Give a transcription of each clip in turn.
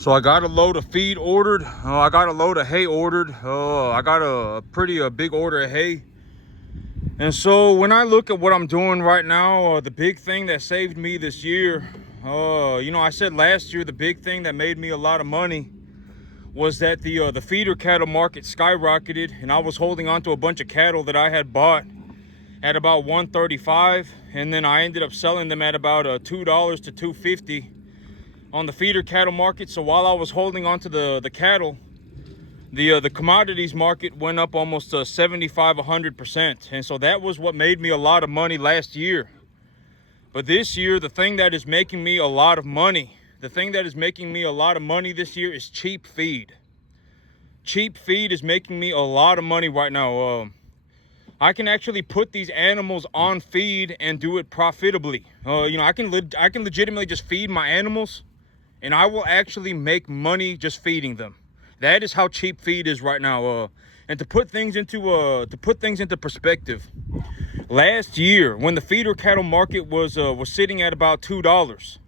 So I got a load of feed ordered. I got a load of hay ordered. I got a pretty big order of hay. And so when I look at what I'm doing right now, the big thing that saved me this year, I said last year the big thing that made me a lot of money was that the feeder cattle market skyrocketed, and I was holding on to a bunch of cattle that I had bought at about $135, and then I ended up selling them at about $2 to $2.50 on the feeder cattle market. So while I was holding on to the cattle, the commodities market went up almost 75-100%, and so that was what made me a lot of money last year. But this year, the thing that is making me a lot of money, this year is cheap feed. Cheap feed is making me a lot of money right now. I can actually put these animals on feed and do it profitably. I can legitimately just feed my animals, and I will actually make money just feeding them. That is how cheap feed is right now. And to put things into perspective, last year when the feeder cattle market was sitting at about $2,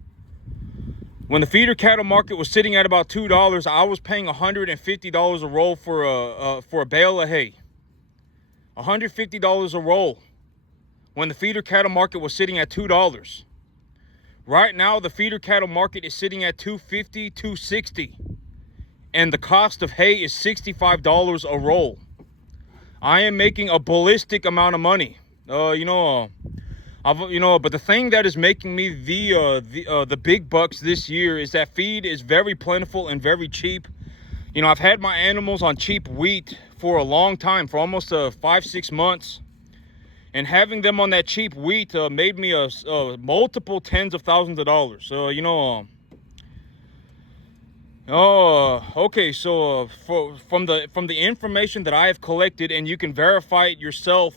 I was paying $150 a roll for a bale of hay. $150 a roll when the feeder cattle market was sitting at $2. Right now, the feeder cattle market is sitting at $250, $260, and the cost of hay is $65 a roll. I am making a ballistic amount of money. But the thing that is making me the big bucks this year is that feed is very plentiful and very cheap. I've had my animals on cheap wheat for a long time, for almost 5-6 months. And having them on that cheap wheat made me multiple tens of thousands of dollars. Okay, so from the information that I have collected, and you can verify it yourself,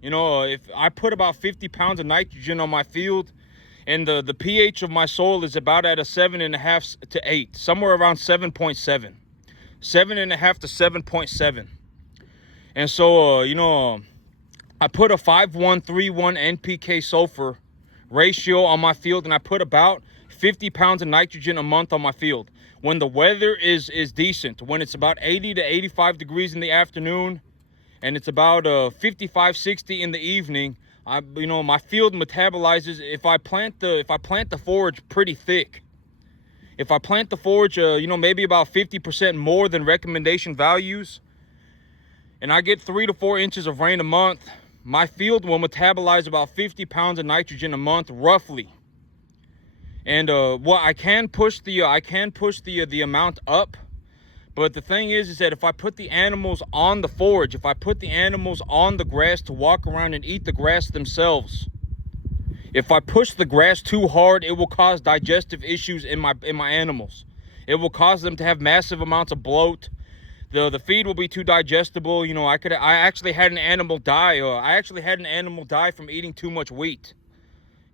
if I put about 50 pounds of nitrogen on my field, and the pH of my soil is about at a 7.5 to 8, somewhere around 7.7, 7.5 to 7.7. And so, I put a 5:1:3:1 NPK sulfur ratio on my field, and I put about 50 pounds of nitrogen a month on my field. When the weather is decent, when it's about 80 to 85 degrees in the afternoon, and it's about 55-60 in the evening, my field metabolizes. If I plant the forage pretty thick, if I plant the forage maybe about 50% more than recommendation values, and I get 3 to 4 inches of rain a month, my field will metabolize about 50 pounds of nitrogen a month, roughly. And I can push the amount up, but the thing is that if I put the animals on the forage, if I put the animals on the grass to walk around and eat the grass themselves, if I push the grass too hard, it will cause digestive issues in my animals. It will cause them to have massive amounts of bloat. The feed will be too digestible. I actually had an animal die. From eating too much wheat.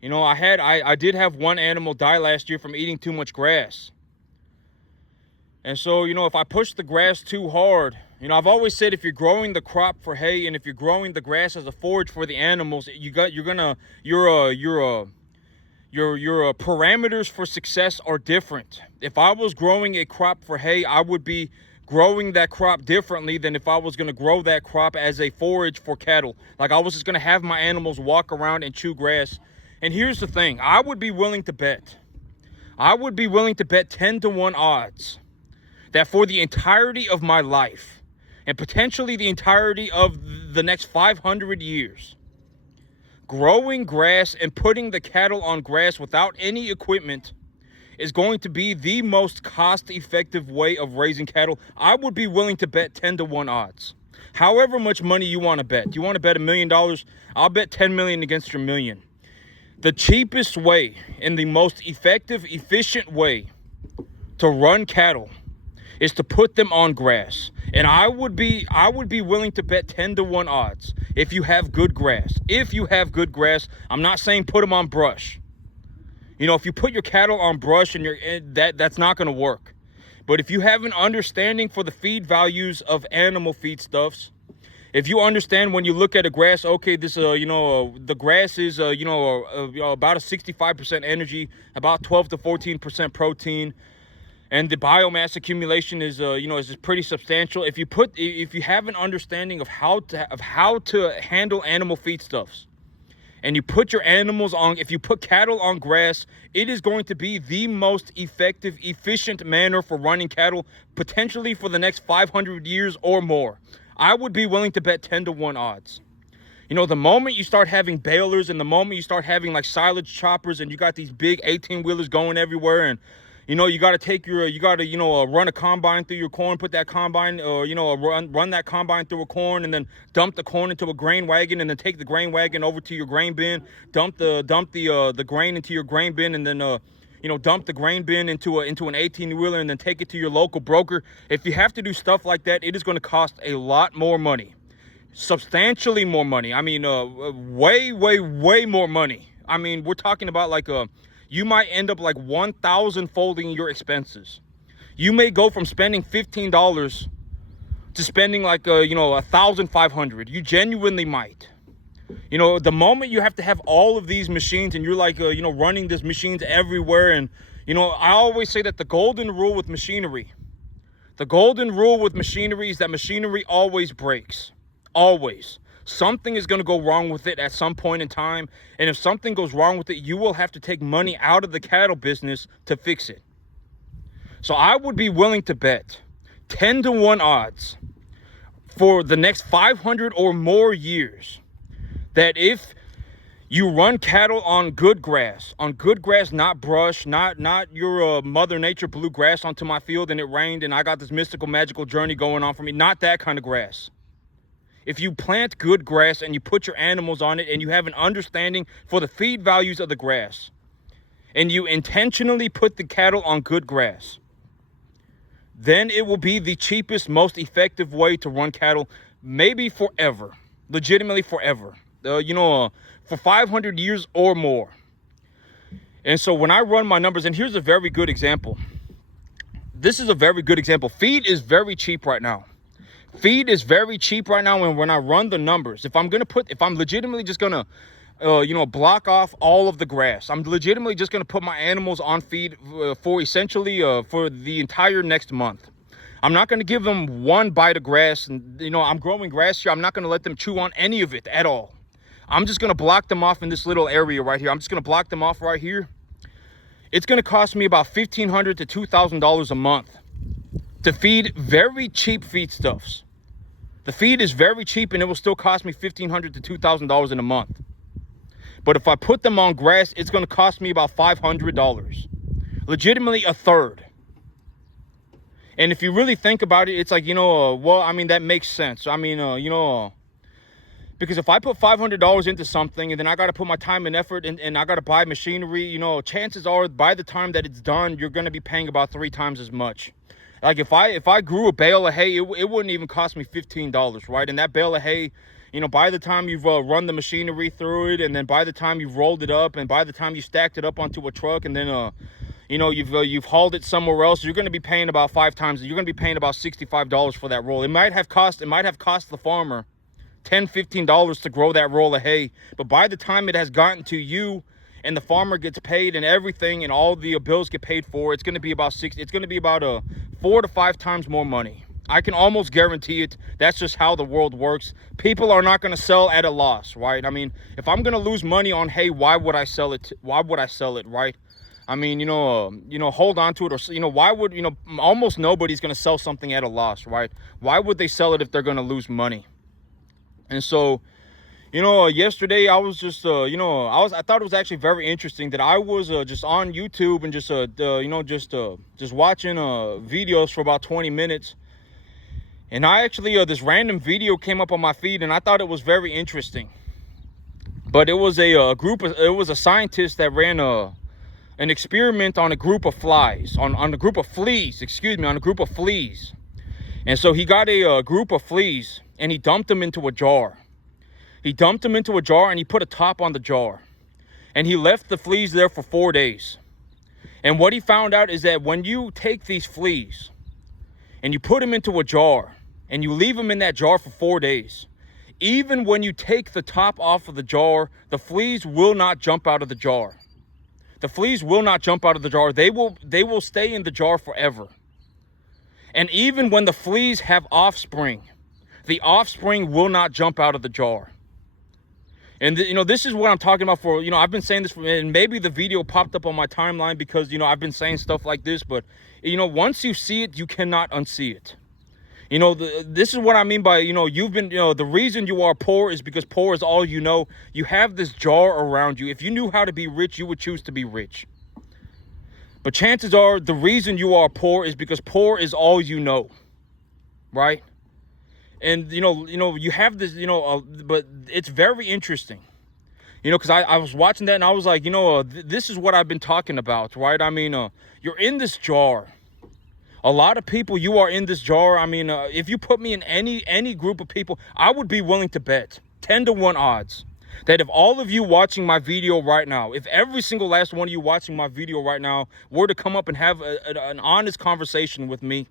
I did have one animal die last year from eating too much grass. And so, if I push the grass too hard, I've always said if you're growing the crop for hay and if you're growing the grass as a forage for the animals, your parameters for success are different. If I was growing a crop for hay, I would be growing that crop differently than if I was going to grow that crop as a forage for cattle. Like I was just going to have my animals walk around and chew grass. And here's the thing, I would be willing to bet 10 to 1 odds that for the entirety of my life, and potentially the entirety of the next 500 years, growing grass and putting the cattle on grass without any equipment is going to be the most cost-effective way of raising cattle. I would be willing to bet 10 to 1 odds. However much money you want to bet. You want to bet $1 million? I'll bet 10 million against your million. The cheapest way and the most effective, efficient way to run cattle is to put them on grass. And I would be willing to bet 10 to 1 odds if you have good grass. I'm not saying put them on brush. If you put your cattle on brush that's not going to work. But if you have an understanding for the feed values of animal feedstuffs, if you understand when you look at a grass, okay, this the grass is about a 65% energy, about 12 to 14% protein, and the biomass accumulation is is pretty substantial. If you have an understanding of how to handle animal feedstuffs, and you put your animals on, if you put cattle on grass, it is going to be the most effective, efficient manner for running cattle, potentially for the next 500 years or more. I would be willing to bet 10-to-1 odds. The moment you start having balers, and the moment you start having like silage choppers, and you got these big 18-wheelers going everywhere, and you got to run a combine through your corn, put that combine, or run that combine through a corn, and then dump the corn into a grain wagon, and then take the grain wagon over to your grain bin, dump the grain into your grain bin, and then dump the grain bin into an 18-wheeler, and then take it to your local broker. If you have to do stuff like that, it is going to cost a lot more money. Substantially more money. I mean, way more money. I mean, we're talking about like you might end up like 1,000-folding your expenses. You may go from spending $15 to spending like $1,500. You genuinely might. The moment you have to have all of these machines, and you're like running these machines everywhere, and I always say that the golden rule with machinery is that machinery always breaks. Always. Something is going to go wrong with it at some point in time, and if something goes wrong with it, you will have to take money out of the cattle business to fix it. So I would be willing to bet 10-to-1 odds for the next 500 or more years that if you run cattle on good grass, not brush, not your Mother Nature blew grass onto my field and it rained and I got this mystical, magical journey going on for me, not that kind of grass. If you plant good grass and you put your animals on it, and you have an understanding for the feed values of the grass, and you intentionally put the cattle on good grass, then it will be the cheapest, most effective way to run cattle, maybe forever, legitimately forever, for 500 years or more. And so when I run my numbers, and here's a very good example. This is a very good example. Feed is very cheap right now. Feed is very cheap right now, and when I run the numbers, if I'm legitimately just gonna block off all of the grass, I'm legitimately just gonna put my animals on feed for the entire next month. I'm not gonna give them one bite of grass, and I'm growing grass here. I'm not gonna let them chew on any of it at all. I'm just gonna block them off in this little area right here. I'm just gonna block them off right here. It's gonna cost me about $1,500 to $2,000 a month to feed very cheap feedstuffs. The feed is very cheap, and it will still cost me $1,500 to $2,000 in a month. But if I put them on grass, it's going to cost me about $500. Legitimately a third. And if you really think about it, it's like, that makes sense. I mean, because if I put $500 into something, and then I got to put my time and effort, and I got to buy machinery, chances are by the time that it's done, you're going to be paying about 3 times as much. Like if I grew a bale of hay, it wouldn't even cost me $15, right? And that bale of hay, by the time you've run the machinery through it, and then by the time you've rolled it up, and by the time you stacked it up onto a truck, and then you've hauled it somewhere else, you're going to be paying about 5 times. You're going to be paying about $65 for that roll. It might have cost the farmer $10, $15 to grow that roll of hay, but by the time it has gotten to you, and the farmer gets paid, and everything, and all the bills get paid for, it's going to be about 4 to 5 times more money. I can almost guarantee it. That's just how the world works. People are not going to sell at a loss, right? I mean, if I'm going to lose money on hay, why would I sell it? Why would I sell it, right? I mean, hold on to it, or why would almost nobody's going to sell something at a loss, right? Why would they sell it if they're going to lose money? And so, yesterday I was just, I thought it was actually very interesting that I was just on YouTube and just watching videos for about 20 minutes. And I actually, this random video came up on my feed, and I thought it was very interesting. But it was it was a scientist that ran an experiment on a group of fleas. And so he got a group of fleas, and he dumped them into a jar. And he put a top on the jar, and he left the fleas there for 4 days. And what he found out is that when you take these fleas and you put them into a jar and you leave them in that jar for 4 days, even when you take the top off of the jar, the fleas will not jump out of the jar. The fleas will not jump out of the jar. They will stay in the jar forever. And even when the fleas have offspring, the offspring will not jump out of the jar. And this is what I'm talking about for, I've been saying this, and maybe the video popped up on my timeline because, I've been saying stuff like this, but, once you see it, you cannot unsee it. This is what I mean by, you've been, the reason you are poor is because poor is all you know. You have this jar around you. If you knew how to be rich, you would choose to be rich. But chances are the reason you are poor is because poor is all you know, right? And, you have this, but it's very interesting, because I was watching that and I was like, this is what I've been talking about, right? I mean, you're in this jar. A lot of people, you are in this jar. I mean, if you put me in any group of people, I would be willing to bet 10-to-1 odds that if all of you watching my video right now, if every single last one of you watching my video right now were to come up and have an honest conversation with me,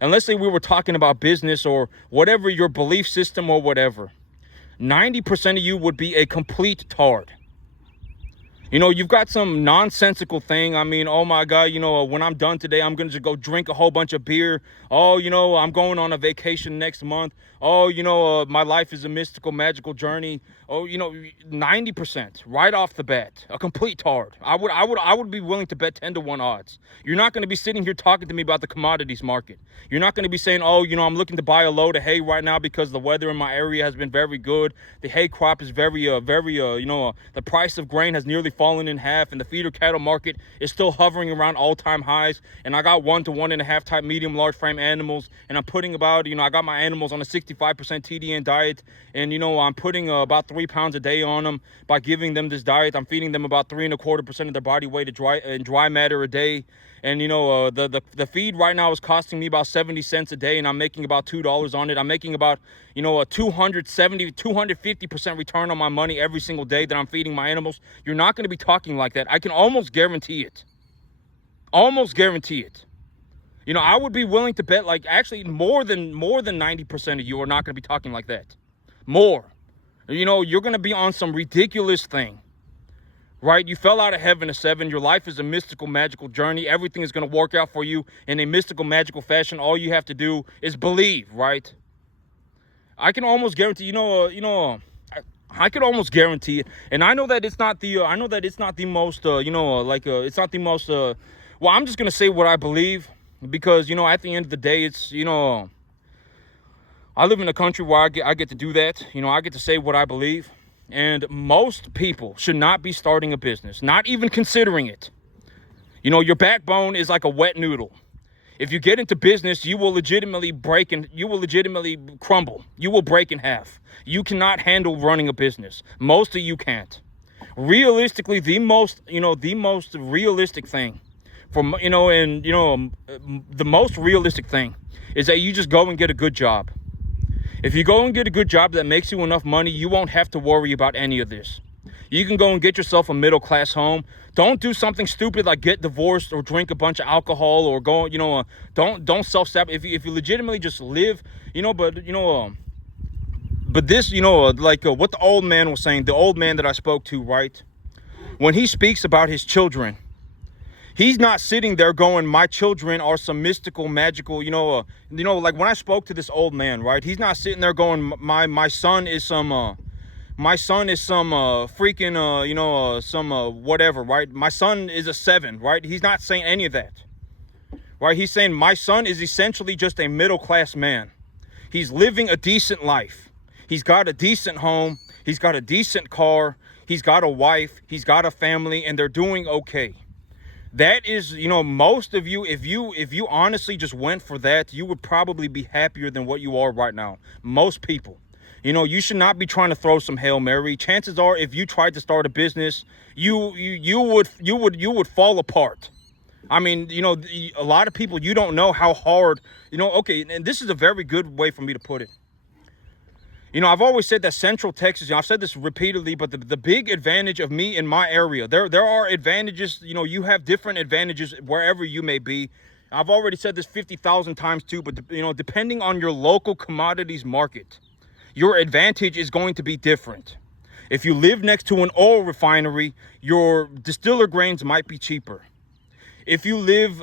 and let's say we were talking about business or whatever your belief system or whatever, 90% of you would be a complete tard. You've got some nonsensical thing. I mean, oh my God, when I'm done today, I'm going to just go drink a whole bunch of beer. Oh, I'm going on a vacation next month. Oh, my life is a mystical, magical journey. Oh, 90% right off the bat, a complete tard. I would be willing to bet 10-to-1 odds. You're not going to be sitting here talking to me about the commodities market. You're not going to be saying, oh, I'm looking to buy a load of hay right now because the weather in my area has been very good. The hay crop is the price of grain has nearly fallen in half, and the feeder cattle market is still hovering around all-time highs. And I got 1 to 1.5 type medium large frame animals, and I'm putting about, I got my animals on a 65% TDN diet, and I'm putting about 3 pounds a day on them by giving them this diet. I'm feeding them about 3.25% of their body weight of dry matter a day. And the feed right now is costing me about 70 cents a day, and I'm making about $2 on it. I'm making about a 250% return on my money every single day that I'm feeding my animals. You're not going to be talking like that. I can almost guarantee it. Almost guarantee it. I would be willing to bet, like, actually more than 90% of you are not going to be talking like that. More. You're going to be on some ridiculous thing. Right? You fell out of heaven at 7. Your life is a mystical, magical journey. Everything is going to work out for you in a mystical, magical fashion. All you have to do is believe, right? I can almost guarantee, I can almost guarantee it. And I know that it's not the, most, it's not the most, well, I'm just going to say what I believe because, at the end of the day, it's, I live in a country where I get to do that. I get to say what I believe. And most people should not be starting a business, not even considering it. Your backbone is like a wet noodle. If you get into business, you will legitimately crumble. You will break in half. You cannot handle running a business. Most of you can't. Realistically, the most realistic thing the most realistic thing is that you just go and get a good job. If you go and get a good job that makes you enough money, you won't have to worry about any of this. You can go and get yourself a middle-class home. Don't do something stupid like get divorced or drink a bunch of alcohol or go, don't self-sabotage. If you legitimately just live, but this, what the old man was saying, the old man that I spoke to, right? When he speaks about his children, he's not sitting there going, my children are some mystical, magical, like when I spoke to this old man, right? He's not sitting there going, my son is some freaking, some whatever, right? My son is a 7, right? He's not saying any of that, right? He's saying my son is essentially just a middle-class man. He's living a decent life. He's got a decent home. He's got a decent car. He's got a wife. He's got a family, and they're doing okay. That is, most of you, if you honestly just went for that, you would probably be happier than what you are right now. Most people, you should not be trying to throw some Hail Mary. Chances are, if you tried to start a business, you would fall apart. I mean, a lot of people, you don't know how hard, okay, and this is a very good way for me to put it. I've always said that Central Texas, I've said this repeatedly, but the big advantage of me in my area, there are advantages, you have different advantages wherever you may be. I've already said this 50,000 times too, but depending on your local commodities market, your advantage is going to be different. If you live next to an oil refinery, your distiller grains might be cheaper. If you live,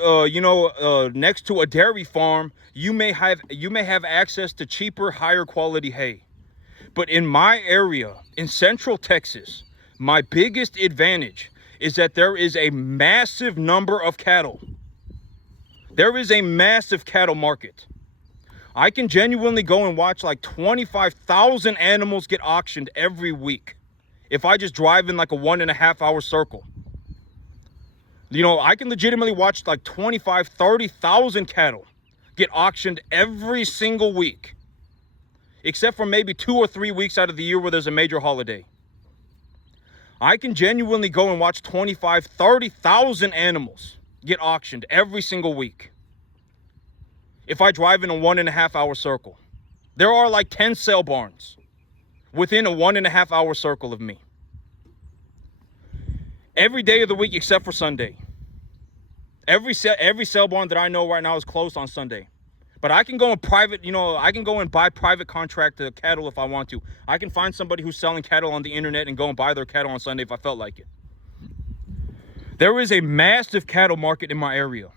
next to a dairy farm, you may have access to cheaper, higher quality hay. But in my area, in Central Texas, my biggest advantage is that there is a massive number of cattle. There is a massive cattle market. I can genuinely go and watch like 25,000 animals get auctioned every week if I just drive in like a 1.5 hour circle. I can legitimately watch like 25, 30,000 cattle get auctioned every single week, except for maybe 2 or 3 weeks out of the year where there's a major holiday. I can genuinely go and watch 25, 30,000 animals get auctioned every single week if I drive in a 1.5 hour circle. There are like 10 sale barns within a 1.5 hour circle of me. Every day of the week except for Sunday. Every sale barn that I know right now is closed on Sunday. But I can go and I can go and buy private contract cattle if I want to. I can find somebody who's selling cattle on the internet and go and buy their cattle on Sunday if I felt like it. There is a massive cattle market in my area.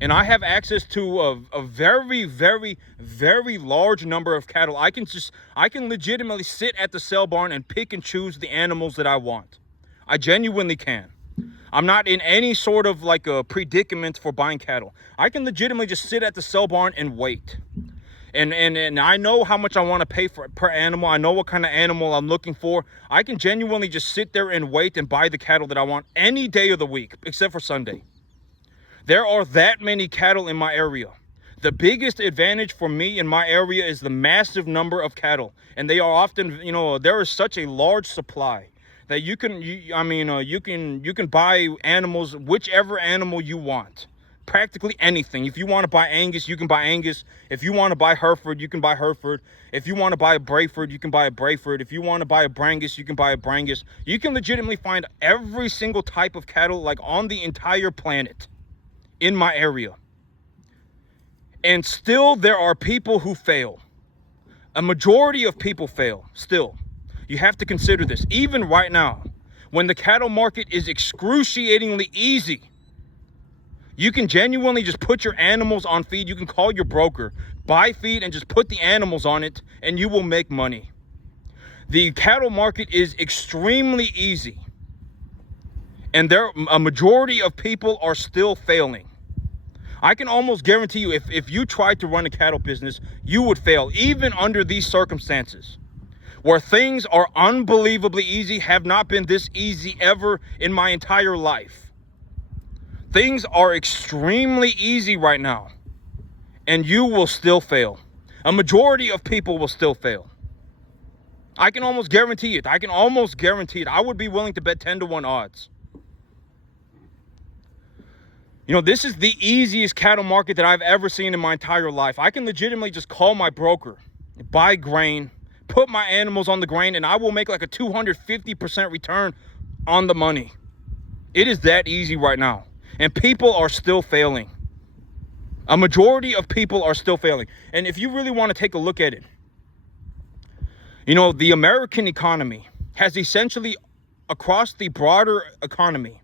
And I have access to a very, very, very large number of cattle. I can legitimately sit at the sale barn and pick and choose the animals that I want. I genuinely can. I'm not in any sort of like a predicament for buying cattle. I can legitimately just sit at the sale barn and wait. And I know how much I want to pay for per animal. I know what kind of animal I'm looking for. I can genuinely just sit there and wait and buy the cattle that I want any day of the week, except for Sunday. There are that many cattle in my area. The biggest advantage for me in my area is the massive number of cattle. And they are often, there is such a large supply that you can buy animals, whichever animal you want. Practically anything. If you want to buy Angus, you can buy Angus. If you want to buy Hereford, you can buy Hereford. If you want to buy a Brayford, you can buy a Brayford. If you want to buy a Brangus, you can buy a Brangus. You can legitimately find every single type of cattle like on the entire planet in my area. And still there are people who fail. A majority of people fail still. You have to consider this. Even right now, when the cattle market is excruciatingly easy, you can genuinely just put your animals on feed. You can call your broker, buy feed, and just put the animals on it, and you will make money. The cattle market is extremely easy, and a majority of people are still failing. I can almost guarantee you, if you tried to run a cattle business, you would fail, even under these circumstances, where things are unbelievably easy, have not been this easy ever in my entire life. Things are extremely easy right now, and you will still fail. A majority of people will still fail. I can almost guarantee it. I would be willing to bet 10-to-1 odds. This is the easiest cattle market that I've ever seen in my entire life. I can legitimately just call my broker, buy grain, put my animals on the grain, and I will make like a 250% return on the money. It is that easy right now. And people are still failing. A majority of people are still failing. And if you really want to take a look at it, the American economy has essentially, across the broader economy,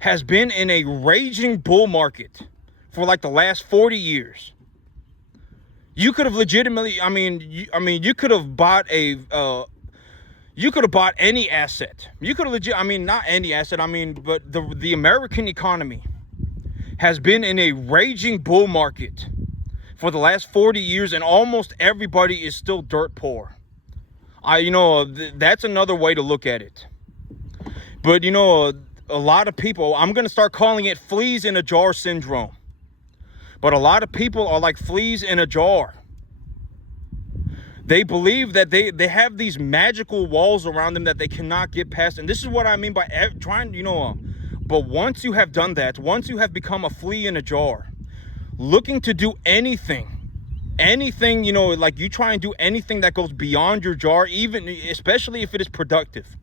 has been in a raging bull market for like the last 40 years. You could have legitimately, you could have bought any asset. You could have not any asset, but the American economy has been in a raging bull market for the last 40 years, and almost everybody is still dirt poor. That's another way to look at it. But, a lot of people, I'm going to start calling it fleas in a jar syndrome. But a lot of people are like fleas in a jar. They believe that they have these magical walls around them that they cannot get past. And this is what I mean by trying, but once you have done that, once you have become a flea in a jar, looking to do anything, like you try and do anything that goes beyond your jar, even especially if it is productive,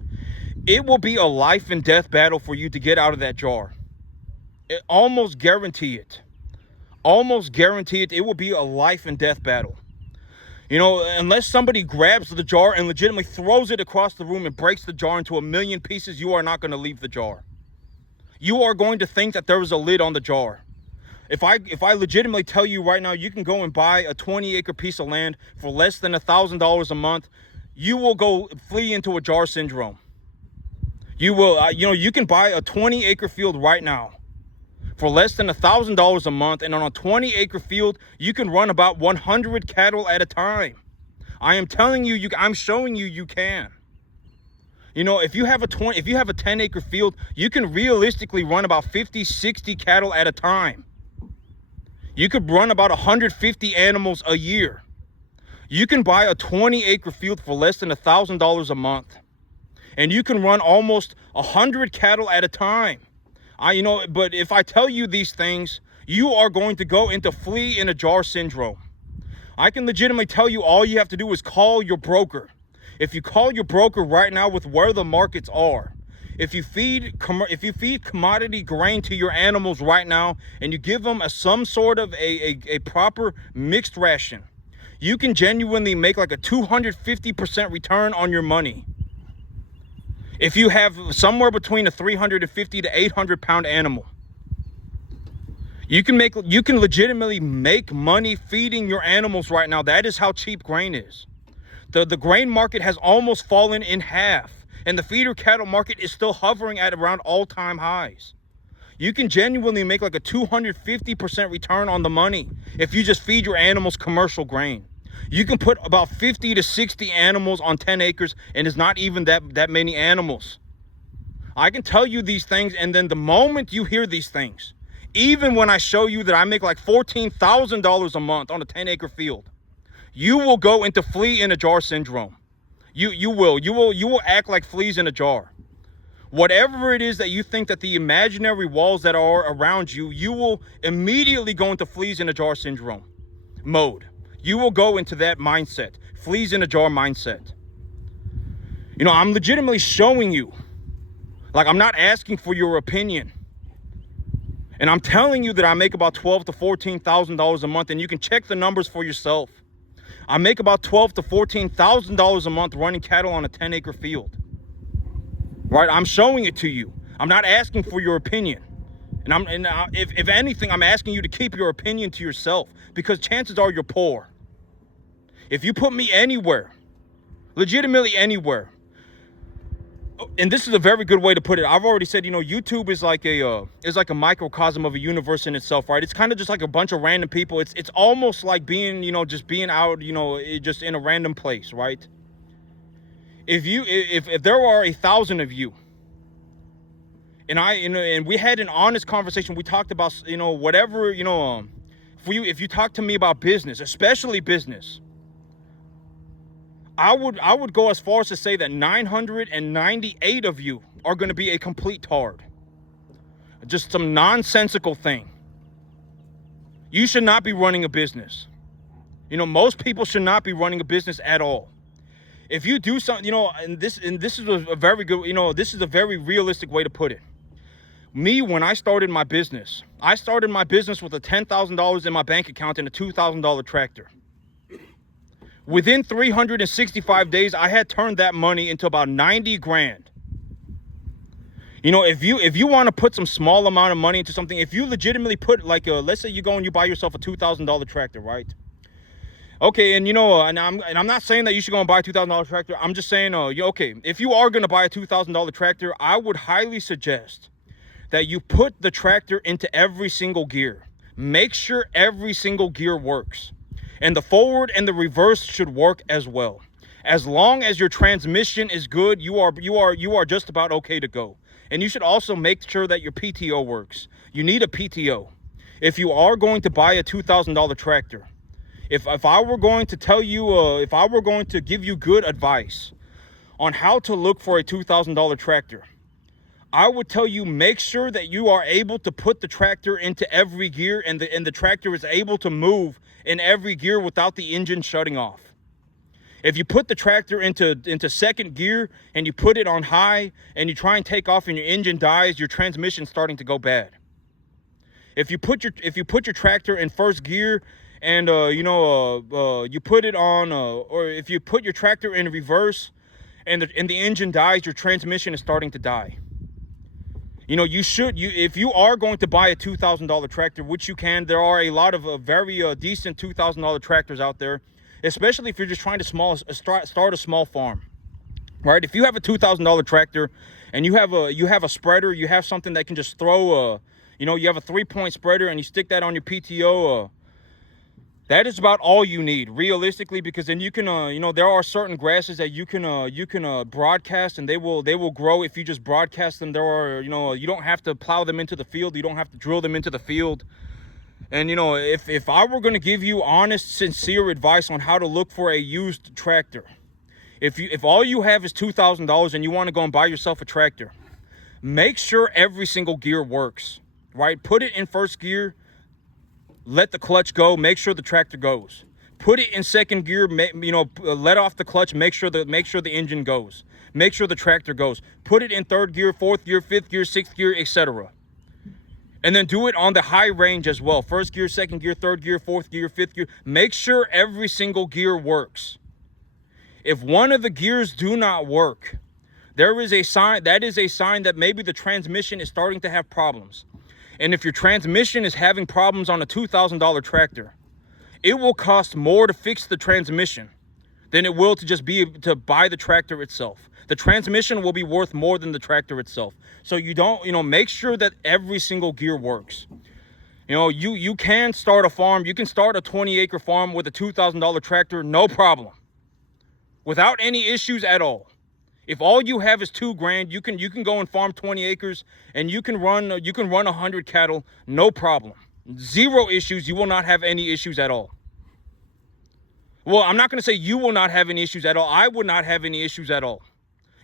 it will be a life and death battle for you to get out of that jar. Almost guarantee it. It will be a life and death battle. You know, unless somebody grabs the jar and legitimately throws it across the room and breaks the jar into a million pieces, you are not going to leave the jar. You are going to think that there was a lid on the jar. If I legitimately tell you right now, you can go and buy a 20-acre piece of land for less than $1,000 a month, you will go flee into a jar syndrome. You will, you can buy a 20-acre field right now for less than $1,000 a month, and on a 20-acre field, you can run about 100 cattle at a time. I am telling you, I'm showing you, you can. You know, if you have a 10-acre field, you can realistically run about 50, 60 cattle at a time. You could run about 150 animals a year. You can buy a 20-acre field for less than $1,000 a month, and you can run almost 100 cattle at a time. But if I tell you these things, you are going to go into flea in a jar syndrome. I can legitimately tell you all you have to do is call your broker. If you call your broker right now with where the markets are, if you feed commodity grain to your animals right now and you give them some sort of a proper mixed ration, you can genuinely make like a 250% return on your money. If you have somewhere between a 350 to 800 pound animal, you can legitimately make money feeding your animals right now. That is how cheap grain is. The grain market has almost fallen in half, and the feeder cattle market is still hovering at around all-time highs. You can genuinely make like a 250% return on the money if you just feed your animals commercial grain. You can put about 50 to 60 animals on 10 acres, and it's not even that many animals. I can tell you these things, and then the moment you hear these things, even when I show you that I make like $14,000 a month on a 10-acre field, you will go into flea in a jar syndrome. You will act like fleas in a jar. Whatever it is that you think that the imaginary walls that are around you, you will immediately go into fleas in a jar syndrome mode. You will go into that mindset, fleas in a jar mindset. You know, I'm legitimately showing you, like, I'm not asking for your opinion. And I'm telling you that I make about $12,000 to $14,000 a month, and you can check the numbers for yourself. I make about $12,000 to $14,000 a month running cattle on a 10-acre field. Right? I'm showing it to you. I'm not asking for your opinion. If anything, I'm asking you to keep your opinion to yourself, because chances are you're poor. If you put me anywhere, legitimately anywhere, and this is a very good way to put it. I've already said, YouTube is like a microcosm of a universe in itself, right? It's kind of just like a bunch of random people. It's almost like being, just being out, just in a random place, right? If there are 1,000 of you, and we had an honest conversation, we talked about, whatever, if you talk to me about business, especially business, I would go as far as to say that 998 of you are going to be a complete tard. Just some nonsensical thing. You should not be running a business. Most people should not be running a business at all. If you do something, and this is a very good, this is a very realistic way to put it. Me, when I started my business with a $10,000 in my bank account and a $2,000 tractor. Within 365 days, I had turned that money into about 90 grand. If you want to put some small amount of money into something, if you legitimately put let's say you go and you buy yourself a $2,000 tractor, right? Okay, and I'm not saying that you should go and buy a $2,000 tractor. I'm just saying, okay, if you are going to buy a $2,000 tractor, I would highly suggest that you put the tractor into every single gear. Make sure every single gear works. And the forward and the reverse should work as well. As long as your transmission is good, you are just about okay to go. And you should also make sure that your PTO works. You need a PTO. If you are going to buy a $2,000 tractor, if I were going to tell you, if I were going to give you good advice on how to look for a $2,000 tractor, I would tell you, make sure that you are able to put the tractor into every gear, and the tractor is able to move in every gear without the engine shutting off. If you put the tractor into second gear and you put it on high and you try and take off and your engine dies, your transmission's starting to go bad. If you put your tractor in first gear and you put it on, or if you put your tractor in reverse and the engine dies, your transmission is starting to die. If you are going to buy a $2,000 tractor, which you can, there are a lot of very decent $2,000 tractors out there, especially if you're just trying to start a small farm, right? If you have a $2,000 tractor and you have a spreader, you have something that can just throw you have a 3-point spreader and you stick that on your PTO, that is about all you need, realistically, because then you can, there are certain grasses that you can broadcast, and they will grow if you just broadcast them. There are, you don't have to plow them into the field. You don't have to drill them into the field. And, if I were going to give you honest, sincere advice on how to look for a used tractor, if all you have is $2,000 and you want to go and buy yourself a tractor, make sure every single gear works, right? Put it in first gear. Let the clutch go, make sure the tractor goes. Put it in second gear, let off the clutch, make sure the engine goes. Make sure the tractor goes. Put it in third gear, fourth gear, fifth gear, sixth gear, etc. And then do it on the high range as well. First gear, second gear, third gear, fourth gear, fifth gear. Make sure every single gear works. If one of the gears do not work, there is a sign that maybe the transmission is starting to have problems. And if your transmission is having problems on a $2,000 tractor, it will cost more to fix the transmission than it will to buy the tractor itself. The transmission will be worth more than the tractor itself. So make sure that every single gear works. You can start a farm. You can start a 20-acre farm with a $2,000 tractor, no problem, without any issues at all. If all you have is $2,000, you can go and farm 20 acres and you can run 100 cattle, no problem. Zero issues. You will not have any issues at all. Well, I'm not going to say you will not have any issues at all. I would not have any issues at all.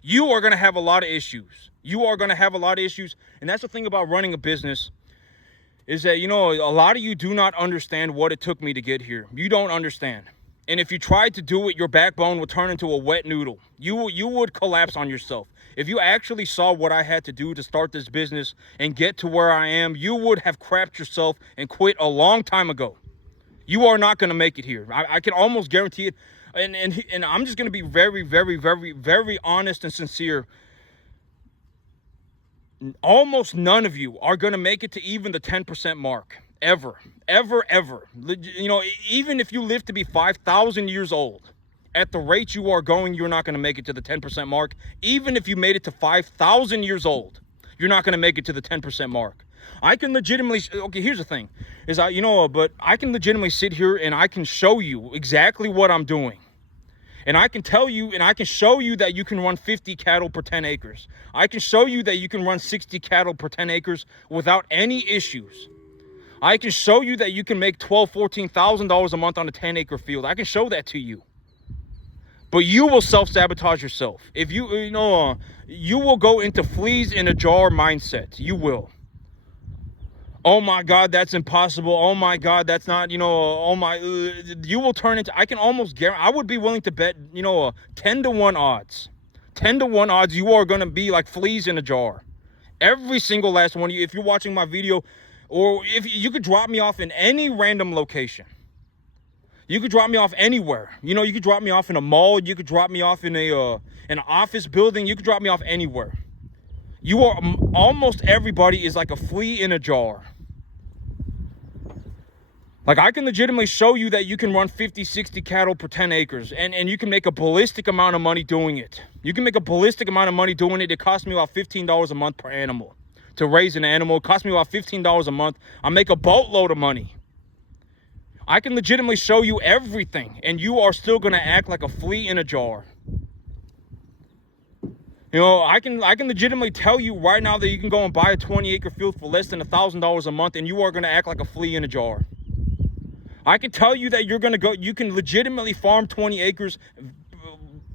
You are going to have a lot of issues. And that's the thing about running a business, is that, a lot of you do not understand what it took me to get here. You don't understand. And if you tried to do it, your backbone would turn into a wet noodle. You would collapse on yourself. If you actually saw what I had to do to start this business and get to where I am, you would have crapped yourself and quit a long time ago. You are not going to make it here. I can almost guarantee it. And I'm just going to be very, very, very, very honest and sincere. Almost none of you are going to make it to even the 10% mark. Ever. Even if you live to be 5,000 years old, at the rate you are going, you're not going to make it to the 10% mark. Even if you made it to 5,000 years old, you're not going to make it to the 10% mark. I can legitimately, here's the thing, but I can legitimately sit here and I can show you exactly what I'm doing. And I can tell you, and I can show you that you can run 50 cattle per 10 acres. I can show you that you can run 60 cattle per 10 acres without any issues. I can show you that you can make $12,000, $14,000 a month on a 10-acre field. I can show that to you. But you will self-sabotage yourself. If you will go into fleas in a jar mindset. You will. Oh my God, that's impossible. Oh my God, that's not, you will turn into, I can almost guarantee, I would be willing to bet, 10 to 1 odds. 10 to 1 odds you are going to be like fleas in a jar. Every single last one of you, if you're watching my video, or if you could drop me off in any random location. You could drop me off anywhere. You could drop me off in a mall. You could drop me off in an office building. You could drop me off anywhere. Almost everybody is like a flea in a jar. Like, I can legitimately show you that you can run 50, 60 cattle per 10 acres, and you can make a ballistic amount of money doing it. It costs me about $15 a month per animal. To raise an animal, it costs me about $15 a month. I make a boatload of money. I can legitimately show you everything, and you are still going to act like a flea in a jar. I can legitimately tell you right now that you can go and buy a 20-acre field for less than $1,000 a month, and you are going to act like a flea in a jar. I can tell you that you can legitimately farm 20 acres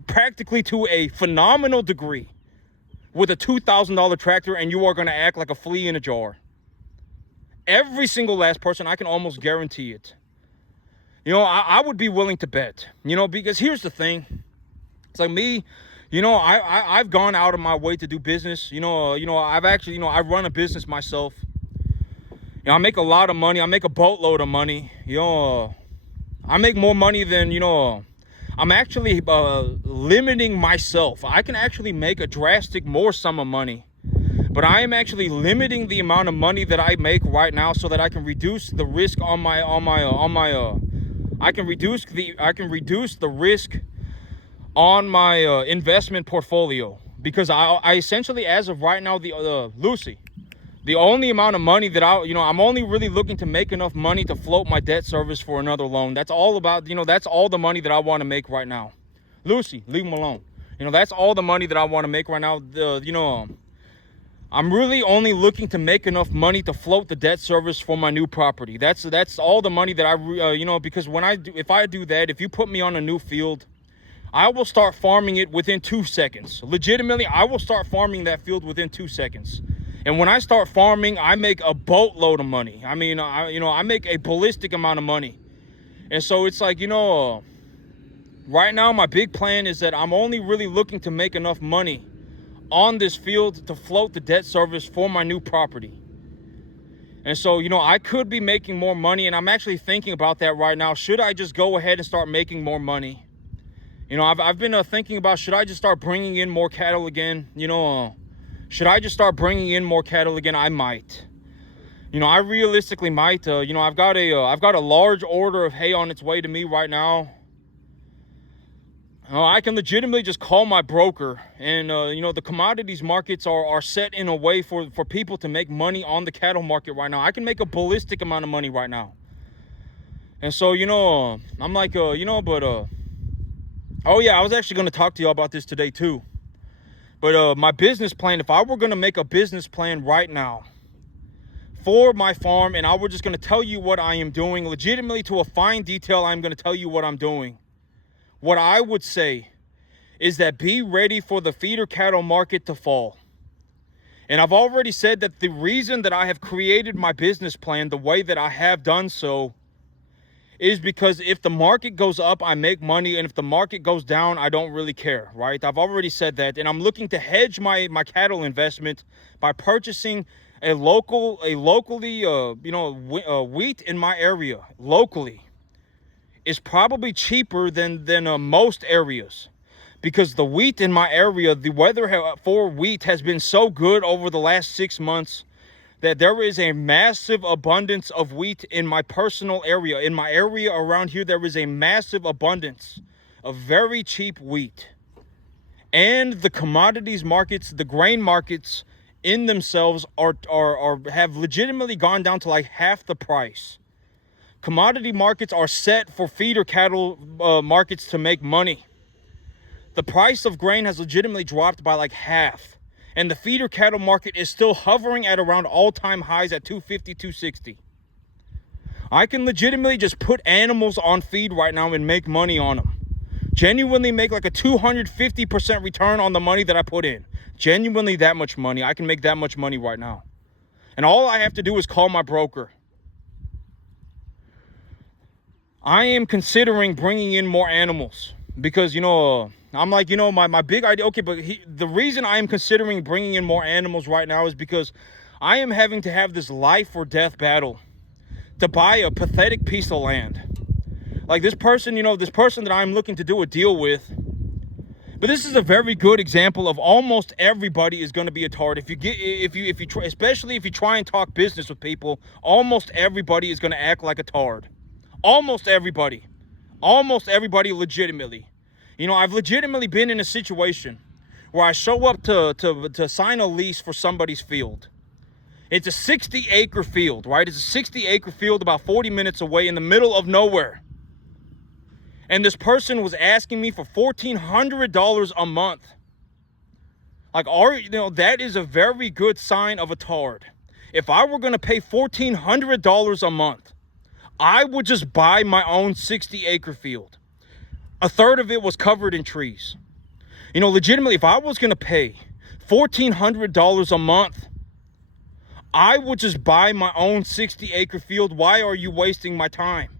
practically to a phenomenal degree with a $2,000 tractor, and you are going to act like a flea in a jar. Every single last person, I can almost guarantee it. I would be willing to bet, because here's the thing. It's like me, I've gone out of my way to do business. I've actually, I run a business myself. I make a lot of money. I make a boatload of money. I make more money than, I'm actually limiting myself. I can actually make a drastic more sum of money, but I am actually limiting the amount of money that I make right now so that I can reduce the risk I can reduce the risk on my investment portfolio, because I essentially, as of right now, Lucy, the only amount of money that I'm only really looking to make enough money to float my debt service for another loan. That's all about, that's all the money that I want to make right now. Lucy, leave him alone. That's all the money that I want to make right now. I'm really only looking to make enough money to float the debt service for my new property. That's all the money that because if I do that, if you put me on a new field, I will start farming it within 2 seconds. Legitimately, I will start farming that field within 2 seconds. And when I start farming, I make a boatload of money. I mean, I make a ballistic amount of money. And so it's like, right now my big plan is that I'm only really looking to make enough money on this field to float the debt service for my new property. And so, I could be making more money, and I'm actually thinking about that right now. Should I just go ahead and start making more money? I've been thinking about, should I just start bringing in more cattle again? Should I just start bringing in more cattle again? I might. I realistically might. I've got a large order of hay on its way to me right now. I can legitimately just call my broker, and the commodities markets are set in a way for people to make money on the cattle market right now. I can make a ballistic amount of money right now. And so, I'm like, oh yeah, I was actually going to talk to y'all about this today too. But my business plan, if I were going to make a business plan right now for my farm, and I were just going to tell you what I am doing, legitimately to a fine detail, I'm going to tell you what I'm doing. What I would say is that be ready for the feeder cattle market to fall. And I've already said that the reason that I have created my business plan the way that I have done so is because if the market goes up, I make money, and if the market goes down, I don't really care, right? I've already said that, and I'm looking to hedge my cattle investment by purchasing locally wheat in my area locally is probably cheaper than most areas, because the wheat in my area, the weather for wheat has been so good over the last 6 months that there is a massive abundance of wheat in my personal area. In my area around here, there is a massive abundance of very cheap wheat. And the commodities markets, the grain markets in themselves have legitimately gone down to like half the price. Commodity markets are set for feeder cattle markets to make money. The price of grain has legitimately dropped by like half. And the feeder cattle market is still hovering at around all-time highs at 250, 260. I can legitimately just put animals on feed right now and make money on them. Genuinely make like a 250% return on the money that I put in. Genuinely that much money. I can make that much money right now. And all I have to do is call my broker. I am considering bringing in more animals because, I'm like, my big idea. Okay, but the reason I am considering bringing in more animals right now is because I am having to have this life or death battle to buy a pathetic piece of land. Like this person that I'm looking to do a deal with. But this is a very good example of almost everybody is going to be a tard. Especially if you try and talk business with people, almost everybody is going to act like a tard. Almost everybody legitimately. I've legitimately been in a situation where I show up to sign a lease for somebody's field. It's a 60-acre field, right? It's a 60-acre field about 40 minutes away in the middle of nowhere. And this person was asking me for $1,400 a month. Like, that is a very good sign of a tard. If I were going to pay $1,400 a month, I would just buy my own 60-acre field. A third of it was covered in trees. Legitimately, if I was going to pay $1,400 a month, I would just buy my own 60-acre field. Why are you wasting my time?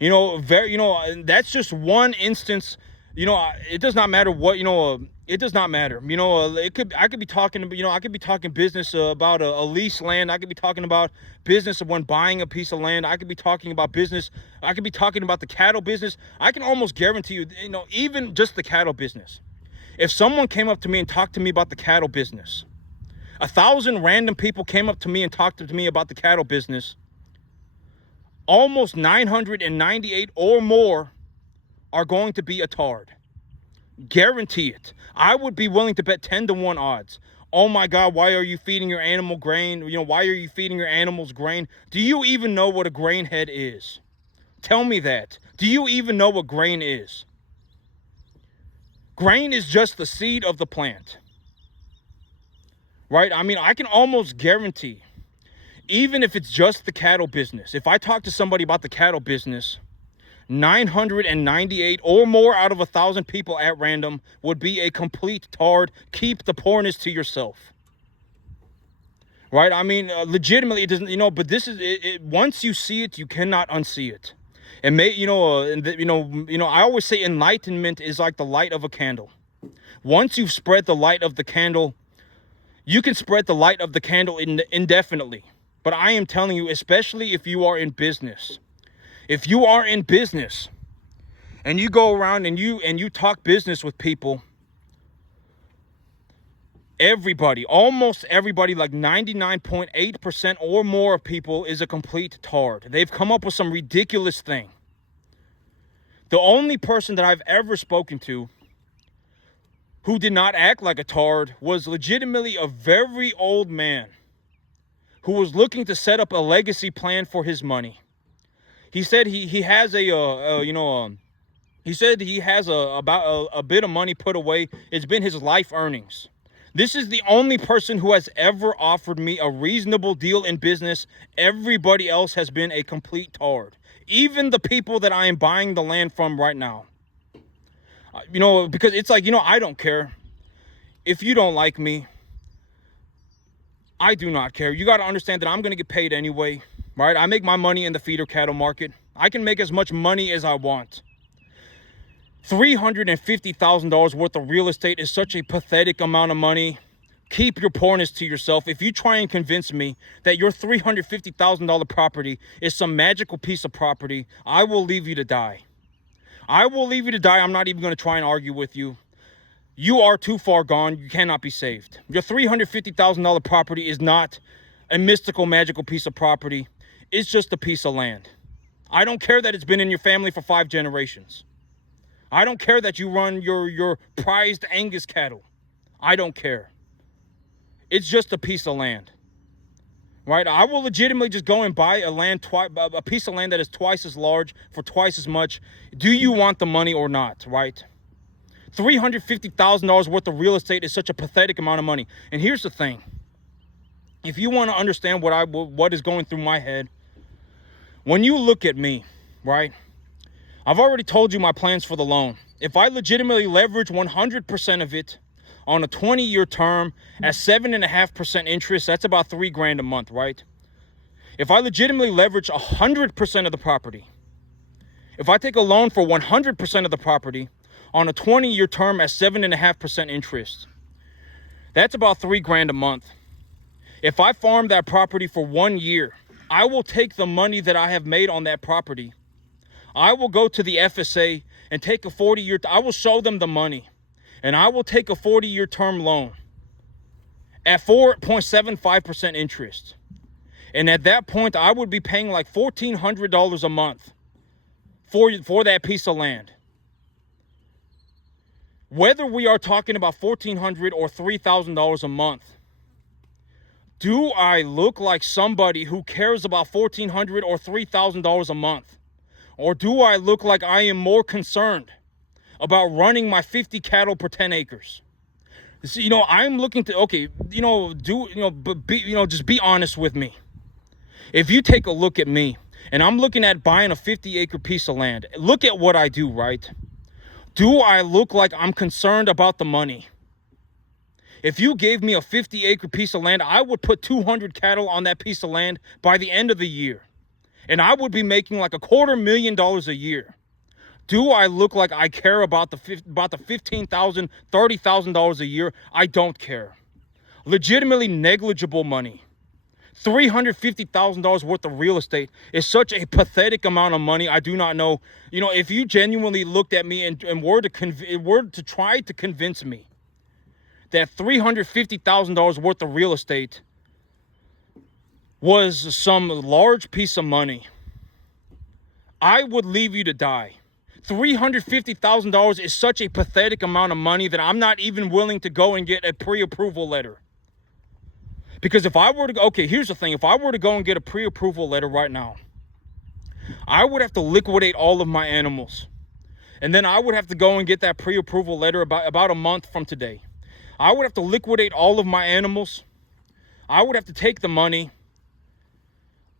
That's just one instance it does not matter what, it does not matter. I could be talking, I could be talking business about a lease land. I could be talking about business of when buying a piece of land. I could be talking about business. I could be talking about the cattle business. I can almost guarantee you, even just the cattle business. If someone came up to me and talked to me about the cattle business, 1,000 random people came up to me and talked to me about the cattle business, almost 998 or more are going to be a tard. Guarantee it. I would be willing to bet 10 to 1 odds. Oh my God, why are you feeding your animal grain? Why are you feeding your animals grain? Do you even know what a grain head is? Tell me that. Do you even know what grain is? Grain is just the seed of the plant. Right? I mean, I can almost guarantee, even if it's just the cattle business, if I talk to somebody about the cattle business, 998 or more out of 1,000 people at random would be a complete tard. Keep the poorness to yourself. Right? I mean, legitimately, it doesn't, but this is it. Once you see it, you cannot unsee it. And I always say enlightenment is like the light of a candle. Once you've spread the light of the candle, you can spread the light of the candle indefinitely. But I am telling you, especially if you are in business, if you are in business and you go around and you talk business with people, everybody, almost everybody, like 99.8% or more of people is a complete tard. They've come up with some ridiculous thing. The only person that I've ever spoken to who did not act like a tard was legitimately a very old man who was looking to set up a legacy plan for his money. He said he has he said he has about a bit of money put away. It's been his life earnings. This is the only person who has ever offered me a reasonable deal in business. Everybody else has been a complete tard. Even the people that I am buying the land from right now. Because it's like, I don't care. If you don't like me, I do not care. You got to understand that I'm going to get paid anyway, right? I make my money in the feeder cattle market. I can make as much money as I want. $350,000 worth of real estate is such a pathetic amount of money. Keep your poorness to yourself. If you try and convince me that your $350,000 property is some magical piece of property, I will leave you to die. I will leave you to die. I'm not even going to try and argue with you. You are too far gone. You cannot be saved. Your $350,000 property is not a mystical, magical piece of property. It's just a piece of land. I don't care that it's been in your family for 5 generations. I don't care that you run your prized Angus cattle. I don't care. It's just a piece of land. Right? I will legitimately just go and buy a piece of land that is twice as large for twice as much. Do you want the money or not? Right? $350,000 worth of real estate is such a pathetic amount of money. And here's the thing. If you want to understand what is going through my head, when you look at me, right? I've already told you my plans for the loan. If I legitimately leverage 100% of it on a 20-year term at 7.5% interest, that's about $3,000 a month, right? If I legitimately leverage 100% of the property, if I take a loan for 100% of the property on a 20-year term at 7.5% interest, that's about $3,000 a month. If I farm that property for 1 year, I will take the money that I have made on that property. I will go to the FSA and take a 40-year, I will show them the money, and I will take a 40-year term loan at 4.75% interest. And at that point, I would be paying like $1,400 a month for that piece of land. Whether we are talking about $1,400 or $3,000 a month, do I look like somebody who cares about $1,400 or $3,000 a month? Or do I look like I am more concerned about running my 50 cattle per 10 acres? See, I'm looking to, okay, just be honest with me. If you take a look at me and I'm looking at buying a 50-acre piece of land, look at what I do, right? Do I look like I'm concerned about the money? If you gave me a 50-acre piece of land, I would put 200 cattle on that piece of land by the end of the year. And I would be making like $250,000 a year. Do I look like I care about the $15,000, $30,000 a year? I don't care. Legitimately negligible money. $350,000 worth of real estate is such a pathetic amount of money. I do not know. You know, if you genuinely looked at me and were to try to convince me that $350,000 worth of real estate was some large piece of money, I would leave you to die. $350,000 is such a pathetic amount of money that I'm not even willing to go and get a pre-approval letter. Because if I were to, okay, here's the thing. If I were to go and get a pre-approval letter right now, I would have to liquidate all of my animals. And then I would have to go and get that pre-approval letter about a month from today. I would have to liquidate all of my animals. I would have to take the money.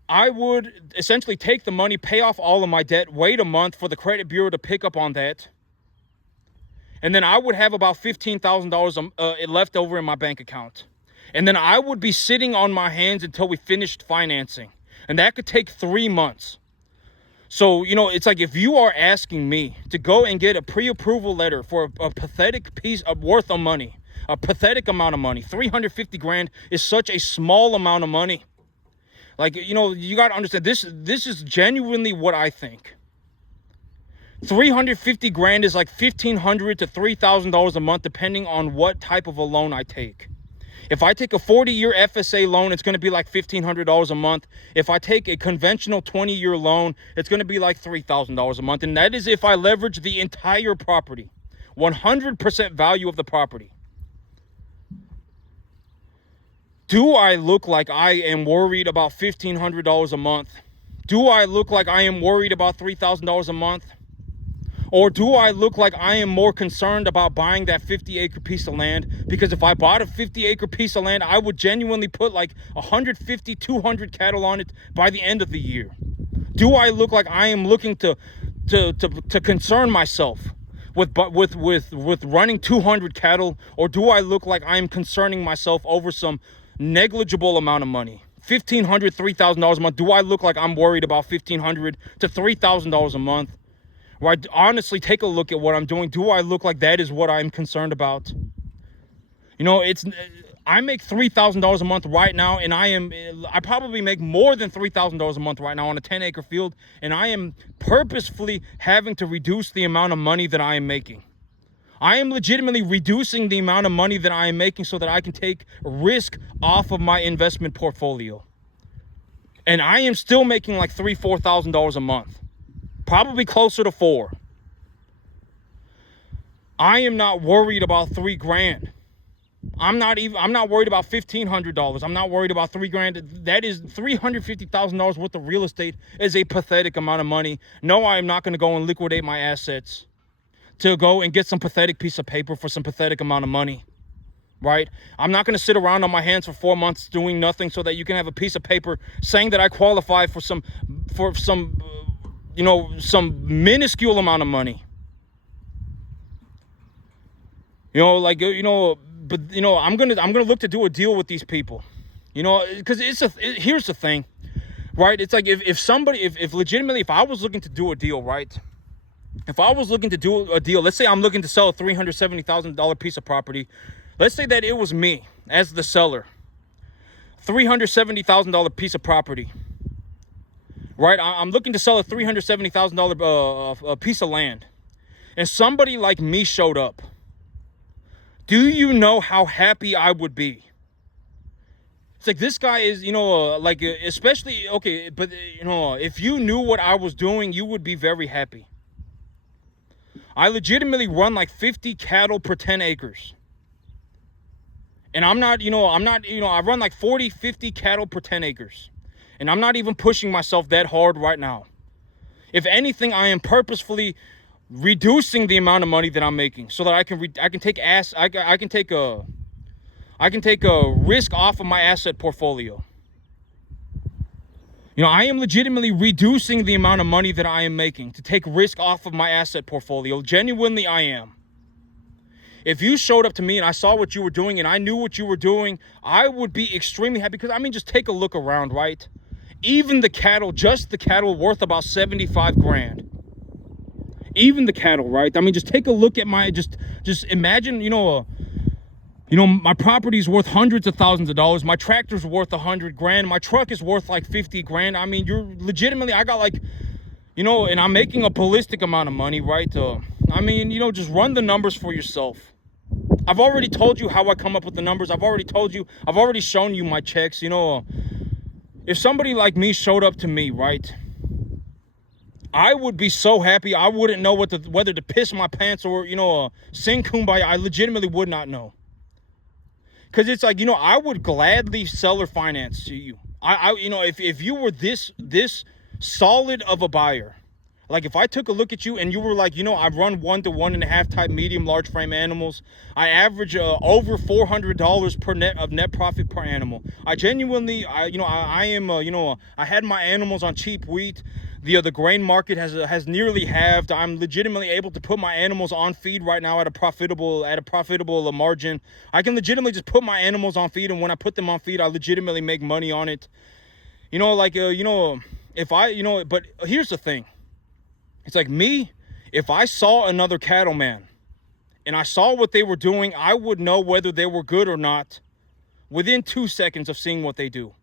I would essentially take the money, pay off all of my debt, wait a month for the credit bureau to pick up on that. And then I would have about $15,000 left over in my bank account. And then I would be sitting on my hands until we finished financing. And that could take 3 months. So, you know, it's like if you are asking me to go and get a pre-approval letter for a pathetic piece of worth of money, a pathetic amount of money, 350 grand is such a small amount of money. Like, you know, you got to understand, this is genuinely what I think. 350 grand is like $1,500 to $3,000 a month, depending on what type of a loan I take. If I take a 40-year FSA loan, it's going to be like $1,500 a month. If I take a conventional 20-year loan, it's going to be like $3,000 a month. And that is if I leverage the entire property, 100% value of the property. Do I look like I am worried about $1,500 a month? Do I look like I am worried about $3,000 a month? Or do I look like I am more concerned about buying that 50-acre piece of land? Because if I bought a 50-acre piece of land, I would genuinely put like 150, 200 cattle on it by the end of the year. Do I look like I am looking to concern myself with running 200 cattle? Or do I look like I am concerning myself over some negligible amount of money? $1,500, $3,000 a month. Do I look like I'm worried about $1,500 to $3,000 a month? Where I honestly take a look at what I'm doing. Do I look like that is what I'm concerned about? You know, I make $3,000 a month right now, and I probably make more than $3,000 a month right now on a 10-acre field, and I am purposefully having to reduce the amount of money that I am making. I am legitimately reducing the amount of money that I am making so that I can take risk off of my investment portfolio. And I am still making like $3,000, $4,000 a month. Probably closer to 4. I am not worried about $3,000. I'm not worried about $1,500. I'm not worried about $3,000. That is $350,000 worth of real estate is a pathetic amount of money. No, I am not going to go and liquidate my assets to go and get some pathetic piece of paper for some pathetic amount of money. Right? I'm not going to sit around on my hands for 4 months doing nothing so that you can have a piece of paper saying that I qualify for some you know, some minuscule amount of money. You know, like, you know, but, you know, I'm gonna look to do a deal with these people. You know, because here's the thing, right? It's like if legitimately, if I was looking to do a deal, right? If I was looking to do a deal, let's say I'm looking to sell a $370,000 piece of property. Let's say that it was me as the seller. $370,000 piece of property. Right, I'm looking to sell a $370,000 piece of land, and somebody like me showed up. Do you know how happy I would be? It's like this guy is, you know, like especially okay, but you know, if you knew what I was doing, you would be very happy. I legitimately run like 50 cattle per 10 acres, and I run like 40, 50 cattle per 10 acres. And I'm not even pushing myself that hard right now. If anything, I am purposefully reducing the amount of money that I'm making so that I can take a risk off of my asset portfolio. You know, I am legitimately reducing the amount of money that I am making to take risk off of my asset portfolio. Genuinely, I am. If you showed up to me and I saw what you were doing and I knew what you were doing, I would be extremely happy. Because, I mean, just take a look around, right? Even the cattle, just the cattle, worth about $75,000. even the cattle, right? I mean, just take a look at my, just imagine, my property's worth hundreds of thousands of dollars. My tractor's worth 100 grand. My truck is worth like 50 grand. I mean, you're legitimately, I got like, and I'm making a ballistic amount of money, right? I mean, just run the numbers for yourself. I've already told you how I come up with the numbers. I've already shown you my checks. If somebody like me showed up to me, right, I would be so happy. I wouldn't know whether to piss my pants or, sing Kumbaya. I legitimately would not know. Because it's like, I would gladly sell or finance to you. If you were this solid of a buyer, like if I took a look at you and you were like, I run 1 to 1.5 type medium large frame animals. I average over $400 per net profit per animal. I genuinely, I had my animals on cheap wheat. The grain market has nearly halved. I'm legitimately able to put my animals on feed right now at a profitable margin. I can legitimately just put my animals on feed, and when I put them on feed, I legitimately make money on it. But here's the thing. It's like me, if I saw another cattleman and I saw what they were doing, I would know whether they were good or not within 2 seconds of seeing what they do.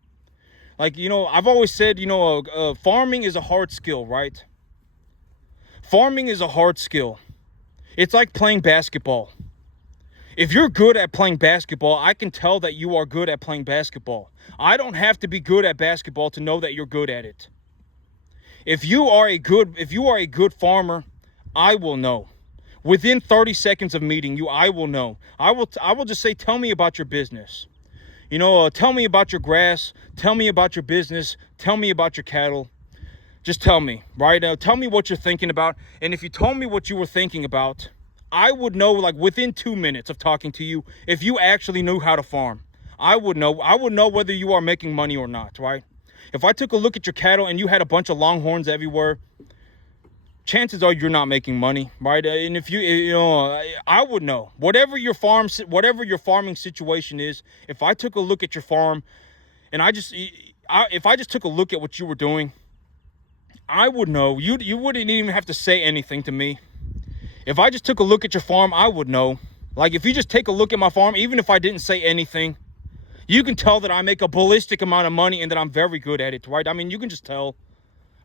Like, I've always said, farming is a hard skill, right? Farming is a hard skill. It's like playing basketball. If you're good at playing basketball, I can tell that you are good at playing basketball. I don't have to be good at basketball to know that you're good at it. If you are a good farmer, I will know. Within 30 seconds of meeting you, I will know. I will just say, tell me about your business. Tell me about your grass. Tell me about your business. Tell me about your cattle. Just tell me, right? Tell me what you're thinking about. And if you told me what you were thinking about, I would know, like within 2 minutes of talking to you, if you actually knew how to farm. I would know whether you are making money or not, right? If I took a look at your cattle and you had a bunch of longhorns everywhere, chances are you're not making money, right? And if I would know. Whatever your farming situation is, if I took a look at your farm and if I just took a look at what you were doing, I would know. You wouldn't even have to say anything to me. If I just took a look at your farm, I would know. Like if you just take a look at my farm, even if I didn't say anything, you can tell that I make a ballistic amount of money and that I'm very good at it, right? I mean, you can just tell,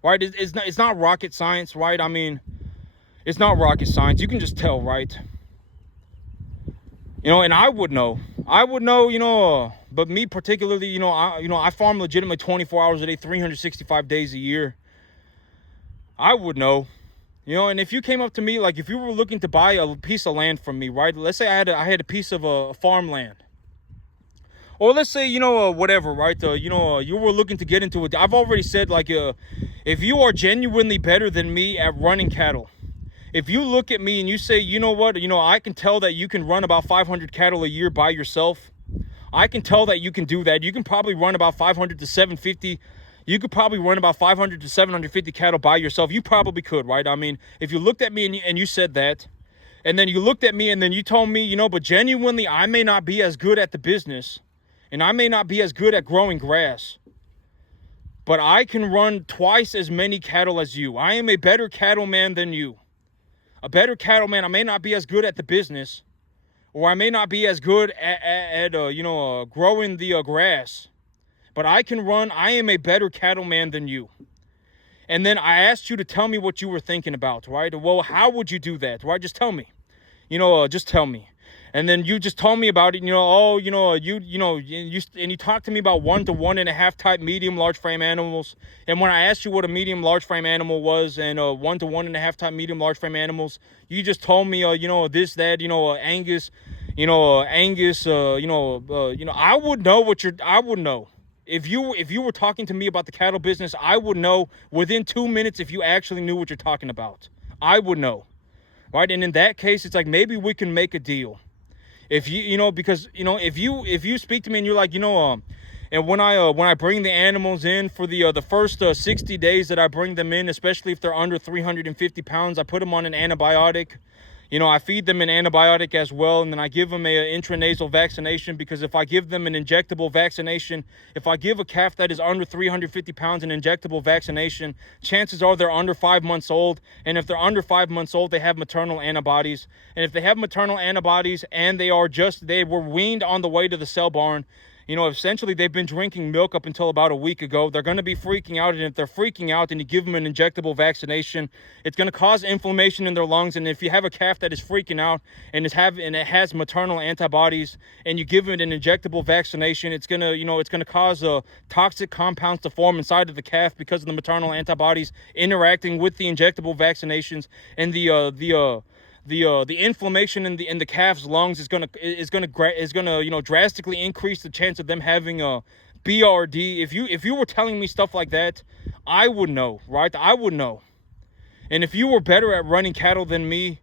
right? It's not rocket science, right? I mean, it's not rocket science. You can just tell, right? And I would know. But me particularly, I farm legitimately 24 hours a day, 365 days a year. I would know. And if you came up to me, like if you were looking to buy a piece of land from me, right? Let's say I had a piece of farmland. Or let's say, whatever, right? You were looking to get into it. I've already said, like, if you are genuinely better than me at running cattle, if you look at me and you say, you know what, I can tell that you can run about 500 cattle a year by yourself. I can tell that you can do that. You can probably run about 500 to 750. You could probably run about 500 to 750 cattle by yourself. You probably could, right? I mean, if you looked at me and you said that, and then you looked at me and then you told me, but genuinely, I may not be as good at the business. And I may not be as good at growing grass, but I can run twice as many cattle as you. I am a better cattleman than you. A better cattleman. I may not be as good at the business, or I may not be as good at growing the grass, but I am a better cattleman than you. And then I asked you to tell me what you were thinking about, right? Well, how would you do that, right? Just tell me. Just tell me. And then you just told me about it, you talked to me about 1 to 1.5 type medium large frame animals. And when I asked you what a medium large frame animal was and 1 to 1.5 type medium large frame animals, you just told me, this, that, Angus, I would know I would know. If you were talking to me about the cattle business, I would know within 2 minutes if you actually knew what you're talking about. I would know, right? And in that case, it's like maybe we can make a deal. If because if you speak to me and you're like, and when I bring the animals in for the first 60 days that I bring them in, especially if they're under 350 pounds, I put them on an antibiotic. I feed them an antibiotic as well, and then I give them a intranasal vaccination, because if I give them an injectable vaccination, if I give a calf that is under 350 pounds an injectable vaccination, chances are they're under 5 months old. And if they're under 5 months old, they have maternal antibodies. And if they have maternal antibodies and they were weaned on the way to the cell barn, essentially they've been drinking milk up until about a week ago, they're going to be freaking out. And if they're freaking out and you give them an injectable vaccination, it's going to cause inflammation in their lungs. And if you have a calf that is freaking out and it has maternal antibodies, and you give it an injectable vaccination, it's going to cause toxic compounds to form inside of the calf because of the maternal antibodies interacting with the injectable vaccinations. And the inflammation in the calf's lungs is gonna drastically increase the chance of them having a BRD. If you were telling me stuff like that, I would know, right? I would know. And if you were better at running cattle than me,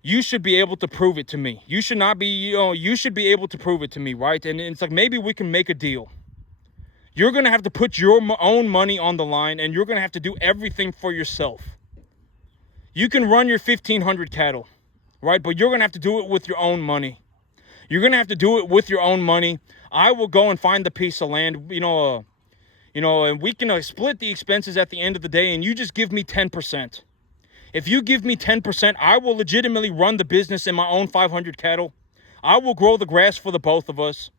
you should be able to prove it to me. You should not be, you should be able to prove it to me, right? And it's like, maybe we can make a deal. You're gonna have to put your own money on the line, and you're gonna have to do everything for yourself. You can run your 1,500 cattle, right? But you're going to have to do it with your own money. You're going to have to do it with your own money. I will go and find the piece of land, and we can split the expenses at the end of the day, and you just give me 10%. If you give me 10%, I will legitimately run the business in my own 500 cattle. I will grow the grass for the both of us.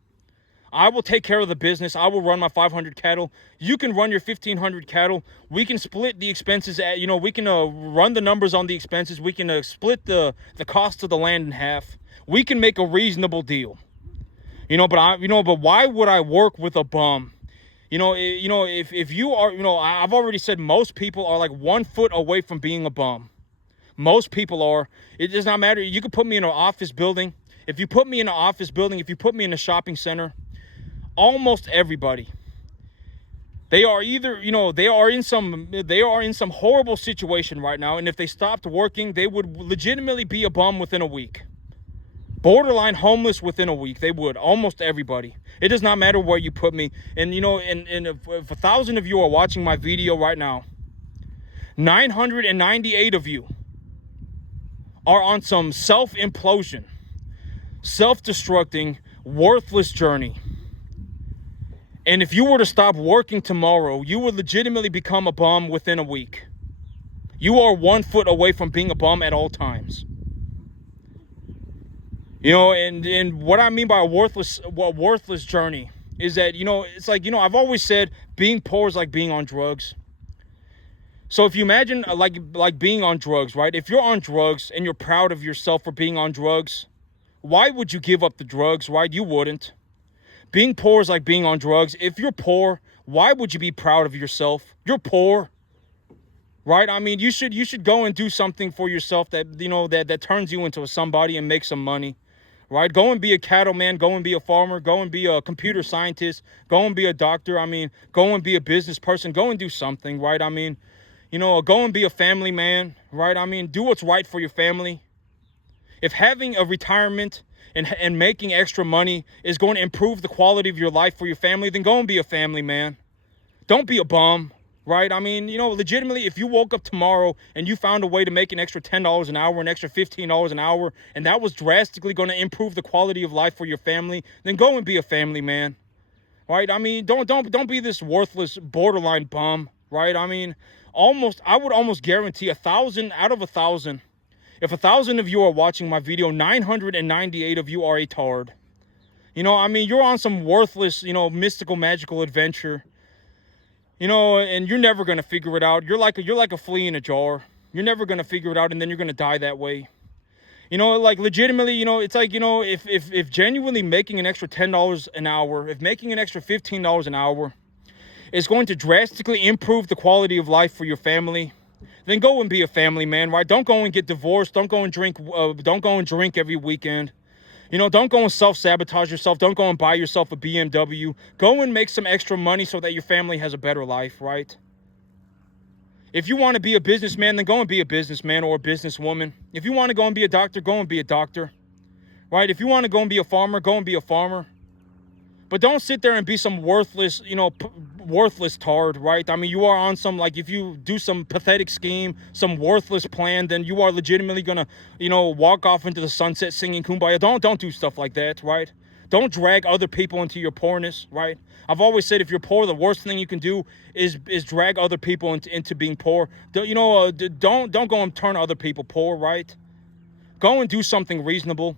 I will take care of the business. I will run my 500 cattle. You can run your 1,500 cattle. We can split the expenses we can run the numbers on the expenses. We can split the cost of the land in half. We can make a reasonable deal. But why would I work with a bum? If you are, I've already said most people are like 1 foot away from being a bum. Most people are. It does not matter. You could put me in an office building. If you put me in an office building, if you put me in a shopping center, almost everybody, they are in some horrible situation right now. And if they stopped working, they would legitimately be a bum within a week. Borderline homeless within a week. They would. Almost everybody. It does not matter where you put me. And if 1,000 of you are watching my video right now, 998 of you are on some self-implosion, self-destructing, worthless journey. And if you were to stop working tomorrow, you would legitimately become a bum within a week. You are 1 foot away from being a bum at all times. And what I mean by a worthless journey is that, it's like, I've always said being poor is like being on drugs. So if you imagine like being on drugs, right? If you're on drugs and you're proud of yourself for being on drugs, why would you give up the drugs, right? You wouldn't. Being poor is like being on drugs. If you're poor, why would you be proud of yourself? You're poor, right? I mean, you should go and do something for yourself that, that turns you into somebody and make some money, right? Go and be a cattleman. Go and be a farmer. Go and be a computer scientist. Go and be a doctor. I mean, go and be a business person. Go and do something, right? I mean, go and be a family man, right? I mean, do what's right for your family. If having a retirement and making extra money is going to improve the quality of your life for your family, then go and be a family man. Don't be a bum, right? I mean, legitimately, if you woke up tomorrow and you found a way to make an extra $10 an hour, an extra $15 an hour, and that was drastically going to improve the quality of life for your family, then go and be a family man, right? I mean, don't be this worthless borderline bum, right? I mean, I would almost guarantee 1,000 out of 1,000. If 1,000 of you are watching my video, 998 of you are a tard. I mean, you're on some worthless, mystical, magical adventure. And you're never going to figure it out. You're like a flea in a jar. You're never going to figure it out, and then you're going to die that way. Like legitimately, it's like, if genuinely making an extra $10 an hour, if making an extra $15 an hour is going to drastically improve the quality of life for your family, then go and be a family man, right? Don't go and get divorced. Don't go and drink. Don't go and drink every weekend. Don't go and self-sabotage yourself. Don't go and buy yourself a BMW. Go and make some extra money so that your family has a better life, right? If you want to be a businessman, then go and be a businessman or a businesswoman. If you want to go and be a doctor, go and be a doctor, right? If you want to go and be a farmer, go and be a farmer. But don't sit there and be some worthless, you know, worthless tard, right? I mean, you are on some, like, if you do some pathetic scheme, some worthless plan, then you are legitimately gonna, you know, walk off into the sunset singing Kumbaya. Don't do stuff like that, right? Don't drag other people into your poorness, right? I've always said, if you're poor, the worst thing you can do is drag other people into being poor. You know, don't go and turn other people poor, right? Go and do something reasonable.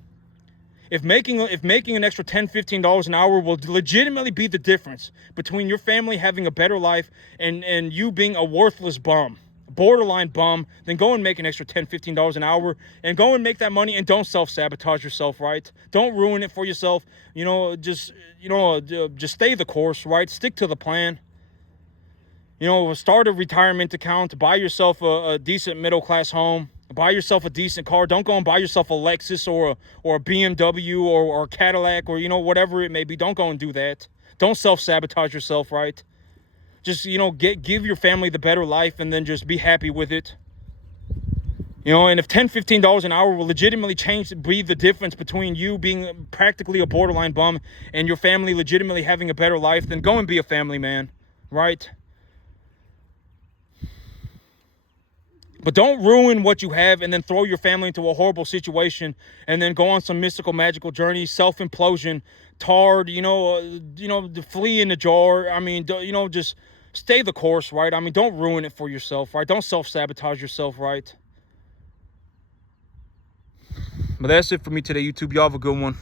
If making an extra $10, $15 an hour will legitimately be the difference between your family having a better life and you being a worthless bum, borderline bum, then go and make an extra $10, $15 an hour and go and make that money, and don't self-sabotage yourself, right? Don't ruin it for yourself. You know, just stay the course, right? Stick to the plan. You know, start a retirement account, buy yourself a decent middle-class home. Buy yourself a decent car. Don't go and buy yourself a Lexus or a BMW or a Cadillac or, you know, whatever it may be. Don't go and do that. Don't self-sabotage yourself, right? Just, you know, give your family the better life and then just be happy with it. You know, and if $10, $15 an hour will legitimately be the difference between you being practically a borderline bum and your family legitimately having a better life, then go and be a family man, right? But don't ruin what you have and then throw your family into a horrible situation and then go on some mystical, magical journey, self-implosion, tard, you know, the flea in the jar. I mean, you know, just stay the course, right? I mean, don't ruin it for yourself, right? Don't self-sabotage yourself, right? But that's it for me today, YouTube. Y'all have a good one.